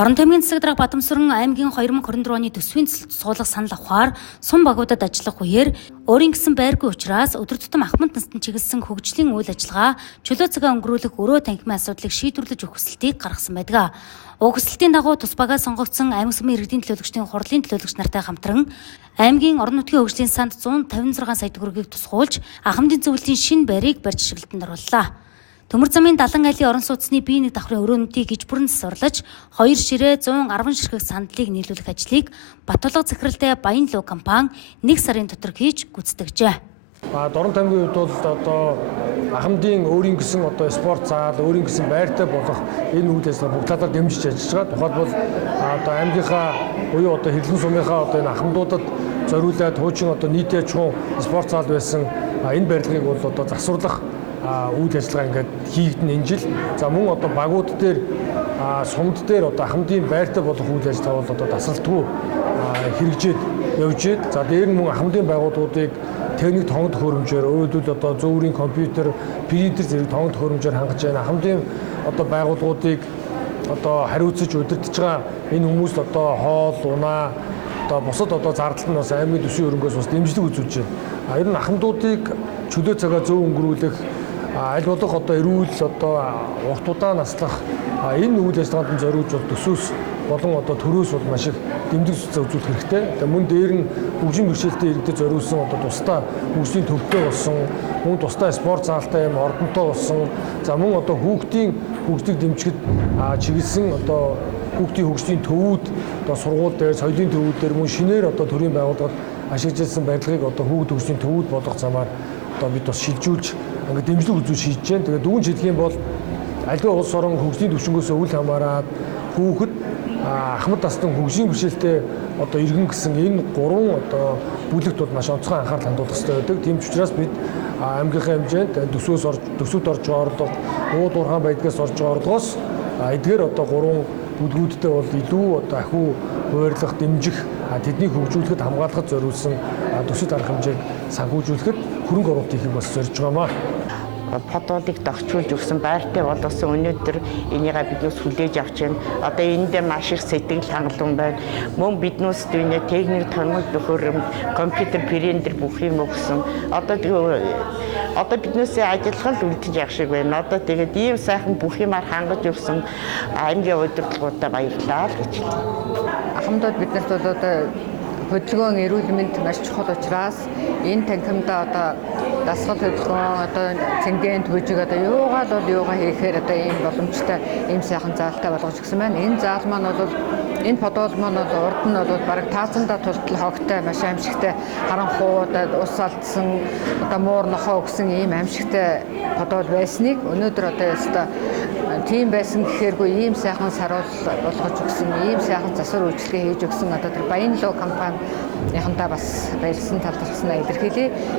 Дорн таймгийн засаг дарга Бадамсаран аймгийн 2024 оны төсвийн суулгах санал авахаар сум багуудад ажиллах үеэр өөрийн гэсэн байргүй учраас өдөр тутам ахмад настан чиглэсэн хөгжлийн үйл ажиллагаа чөлөө цагаа өнгөрүүлэх өрөө танхимын асуудлыг шийдвэрлэж өгөх хүсэлтийг гаргасан байдаг. Угсалтын дагуу тус багаа сонгогдсон аймаг сумын иргэдийн төлөөлөгчдийн хурлын төлөөлөгч нартай хамтран аймгийн орон нутгийн хөгжлийн санд 156 сая төгрөгийг тусгуулж ахмадын зөвлөлийн шинэ байрыг барьж ашиглалтанд орууллаа. Төмөр замын далан айлын орон сууцны бие нэг давхрын өрөөнүүдийг иж бүрэн засварлаж 2 ширээ 110 ширхэг сандлыг нийлүүлэх ажлыг Баттулга захиралтай Баян луу компани 1 сарын дотор хийж гүйцэтгэжээ. Дорн таймгийн хувьд бол одоо ахмадын өөрийн гэсэн одоо спорт заал, өөрийн гэсэн байртай болох энэ үйл ажиллагаа бүх талаар дэмжиж ажиллаж байгаа. Тухайлбал одоо аймгийнхаа буюу одоо хэрлэн сумынхаа одоо энэ ахмадуудад зориулаад хуучин одоо нийтийн аж ахуйн спорт заал байсан энэ барилгыг бол одоо засварлах үйл ажиллагаа ингээд хийгдэн энэ жил. За мөн одоо багууд дээр сумд дээр одоо ахмадын байртай болох үйл ажиллагаа бол одоо тасралтгүй хэрэгжээд явж байна. За дээр нь мөн ахмадын байгууллагуудыг техник тооног төхөөрөмжөөр өөрөлдвөл одоо зөвөрийн компьютер, принтер зэрэг тооног төхөөрөмжөөр хангаж байна. Ахмадын одоо байгууллагуудыг одоо хариуцаж удирдах байгаа энэ хүмүүст одоо хоол, унаа одоо бусад одоо зардал нь бас аймгийн төсвийн хөрөнгөөс бас дэмжлэг үзүүлж байна. Ер нь ахмадуудыг чөлөө цагаа зөв өнгөрүүлэх аль болох одоо эрүүл одоо урт удаан наслах энэ үйл ажиллагаанд зориулж бол төсөөс болон одоо төрөөс бол маш их дэмжлэг үзүүлэх хэрэгтэй. Тэгээ мөн дээр нь хөгжим бэрхшээлтэй иргэдэд зориулсан одоо тусдаа хөгжлийн төвтэй болсон, мөн тусдаа спорт заалтай юм ордонтой болсон. За мөн одоо хүүхдийн хөгжлийг дэмжихэд чиглэсэн одоо хүүхдийн хөгжлийн төвүүд одоо сургууль дээр, соёлын төвүүд дээр мөн шинээр одоо төрийн байгууллагад ашиглажсэн барилгыг одоо хүүхд хөгжлийн төвүүд болгох замаар одоо бид бас шилжүүлж ингээд дэмжлэг үзүүлж хийж байна. Тэгээд дүүн хэлэх юм бол аливаа улс орон хөгжлийн түвшингөөс үл хамааран хүүхэд ахмад настан хөгжлийн бэрхшээлтэй одоо иргэн гэсэн энэ гурван одоо бүлэгт бол маш онцгой анхаарал хандуулах хэрэгтэй байдаг. Тийм ч учраас бид аймгийнхаа хэмжээнд төсөвт орж байгаа орлого, ууд уурхаан байдгаас орж байгаа орлогоос эдгээр одоо гурван бүлгүүдтэй бол илүү одоо ахиу хуваарлах, дэмжих, тэднийг хөгжүүлэхэд хамгаалахад зориулсан төсөв арга хэмжээг санхүүжүүлэхэд хөрөнгө оруулалт хийхийг бас зорж байгаамаа. Подолыг догчулж өгсөн байртай болгосон өнөөдөр энийгээ биднээс хүлээж авч байна. Одоо эндээ маш их сэтгэл хангалуун байна. Мөн биднээс дүйнэ техник тооног төхөөрөмж, компьютер, принтер бүх юм өгсөн. Одоо биднээс ажиллагаа л үлдэж явах шиг байна. Одоо тэгээд ийм сайхан бүх юмар хангаж өгсөн аймгийн удирдлагуудаа баярлалаа гэж хэлье. Ахмадууд биднэрт бол одоо хөдөлгөөн эрүүл мэнд маш чухал учраас энэ танхимдаа одоо дасгал хөдөлгөөн одоо цэнгэнд бүжиг одоо юугаа хийхээр одоо ийм боломжтой ийм сайхан заалтай болгож өгсөн байна. Энэ заал маань бол энэ подол маань бол урд нь бол бараг таацандаа тултал хогтой маш аимшигтай харанхуу одоо ус алдсан одоо муур нохоо өгсөн ийм аимшигтай подол байсныг өнөөдөр одоо яста тийм байсан гэхээргүй ийм сайхан саруул болгож өгсөн, ийм сайхан засвар үйлчлэгээ хийж өгсөн одоо тэр Баян луу компанийнхантаа бас баярлсан талархснаа илэрхийлье.